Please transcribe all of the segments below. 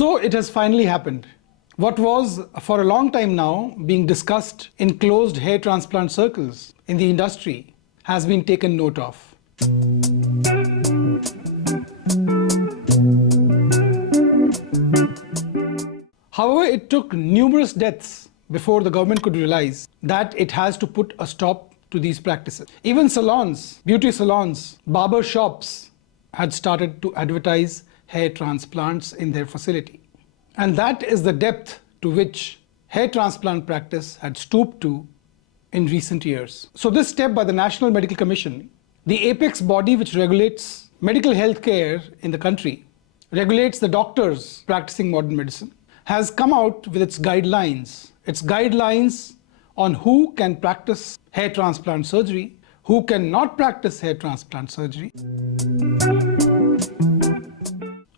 So it has finally happened. What was for a long time now being discussed in closed hair transplant circles in the industry has been taken note of. However, it took numerous deaths before the government could realize that it has to put a stop to these practices. Even salons, beauty salons, barber shops had started to advertise hair transplants in their facility. And that is the depth to which hair transplant practice had stooped to in recent years. So this step by the National Medical Commission, the apex body which regulates medical health care in the country, regulates the doctors practicing modern medicine, has come out with its guidelines on who can practice hair transplant surgery, who cannot practice hair transplant surgery.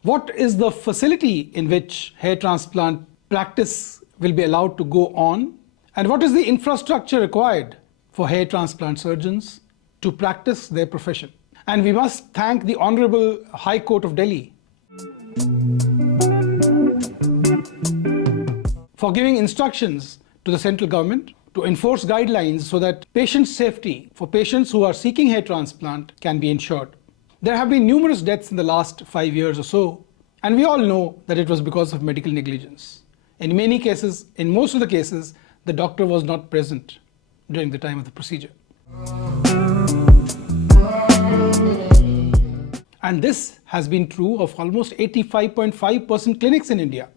What is the facility in which hair transplant practice will be allowed to go on? And what is the infrastructure required for hair transplant surgeons to practice their profession? And we must thank the Honorable High Court of Delhi for giving instructions to the central government to enforce guidelines so that patient safety for patients who are seeking hair transplant can be ensured. There have been numerous deaths in the last 5 years or so, and we all know that it was because of medical negligence. In many cases, in most of the cases, the doctor was not present during the time of the procedure. And this has been true of almost 85.5% clinics in India.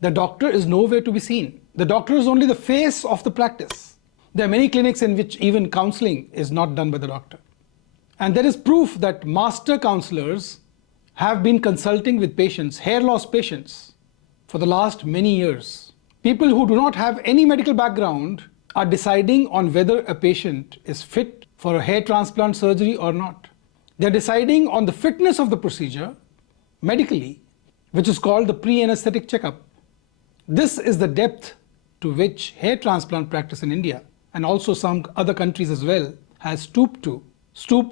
The doctor is nowhere to be seen. The doctor is only the face of the practice. There are many clinics in which even counseling is not done by the doctor. And there is proof that master counselors have been consulting with patients, hair loss patients, for the last many years. People who do not have any medical background are deciding on whether a patient is fit for a hair transplant surgery or not. They're deciding on the fitness of the procedure medically, which is called the pre-anesthetic checkup. This is the depth to which hair transplant practice in India, and also some other countries as well, has stooped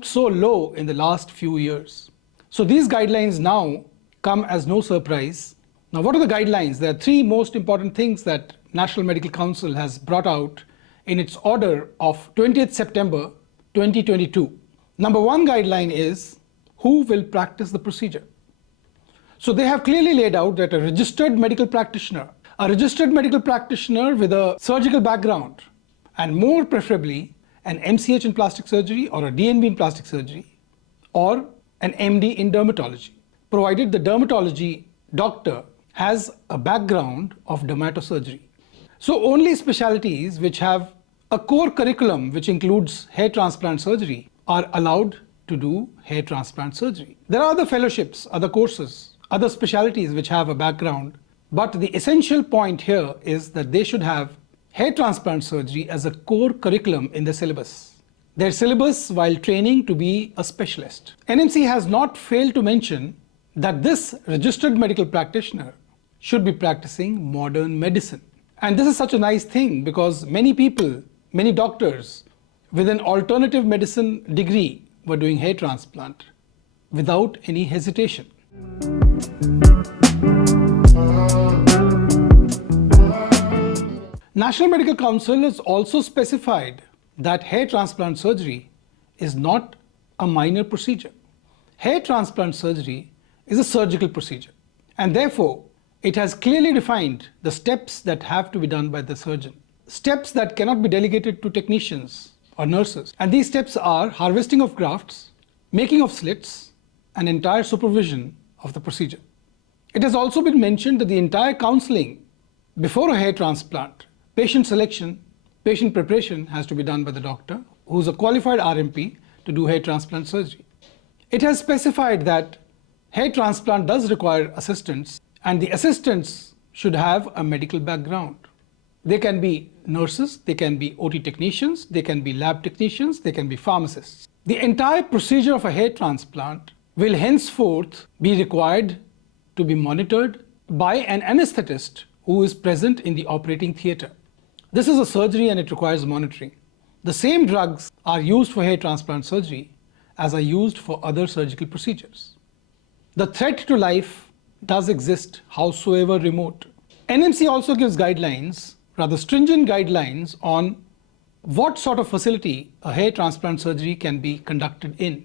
so low in the last few years. So these guidelines now come as no surprise. Now, what are the guidelines? There are three most important things that National Medical Council has brought out in its order of 20th September 2022. Number one guideline is who will practice the procedure. So they have clearly laid out that a registered medical practitioner with a surgical background, and more preferably an MCH in plastic surgery or a DNB in plastic surgery, or an MD in dermatology, provided the dermatology doctor has a background of dermatosurgery. So only specialties which have a core curriculum which includes hair transplant surgery are allowed to do hair transplant surgery. There are other fellowships, other courses, other specialties which have a background, but the essential point here is that they should have hair transplant surgery as a core curriculum in their syllabus. Their syllabus while training to be a specialist. NMC has not failed to mention that this registered medical practitioner should be practicing modern medicine. And this is such a nice thing because many people, many doctors with an alternative medicine degree were doing hair transplant without any hesitation. National Medical Council has also specified that hair transplant surgery is not a minor procedure. Hair transplant surgery is a surgical procedure, and therefore it has clearly defined the steps that have to be done by the surgeon. Steps that cannot be delegated to technicians or nurses. And these steps are harvesting of grafts, making of slits, and entire supervision of the procedure. It has also been mentioned that the entire counseling before a hair transplant, patient selection, patient preparation has to be done by the doctor, who is a qualified RMP to do hair transplant surgery. It has specified that hair transplant does require assistants, and the assistants should have a medical background. They can be nurses, they can be OT technicians, they can be lab technicians, they can be pharmacists. The entire procedure of a hair transplant will henceforth be required to be monitored by an anesthetist who is present in the operating theatre. This is a surgery and it requires monitoring. The same drugs are used for hair transplant surgery as are used for other surgical procedures. The threat to life does exist, howsoever remote. NMC also gives guidelines, rather stringent guidelines, on what sort of facility a hair transplant surgery can be conducted in.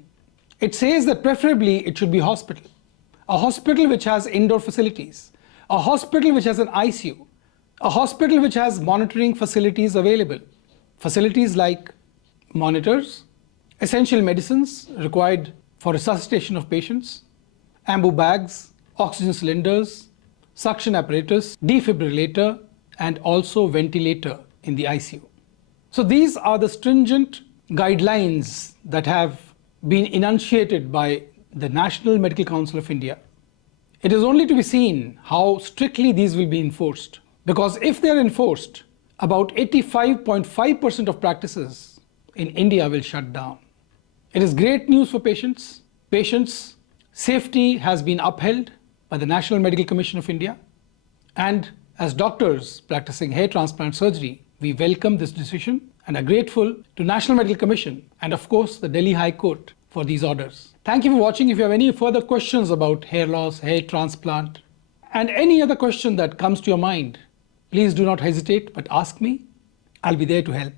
It says that preferably it should be a hospital which has indoor facilities, a hospital which has an ICU, a hospital which has monitoring facilities available, facilities like monitors, essential medicines required for resuscitation of patients, ambu bags, oxygen cylinders, suction apparatus, defibrillator, and also ventilator in the ICU. So these are the stringent guidelines that have been enunciated by the National Medical Council of India. It is only to be seen how strictly these will be enforced, because if they are enforced, about 85.5% of practices in India will shut down. It is great news for patients. Patients' safety has been upheld by the National Medical Commission of India, and as doctors practicing hair transplant surgery, we welcome this decision and are grateful to National Medical Commission and of course the Delhi High Court for these orders. Thank you for watching. If you have any further questions about hair loss, hair transplant, and any other question that comes to your mind, please do not hesitate but ask me. I'll be there to help.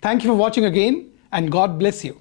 Thank you for watching again, and God bless you.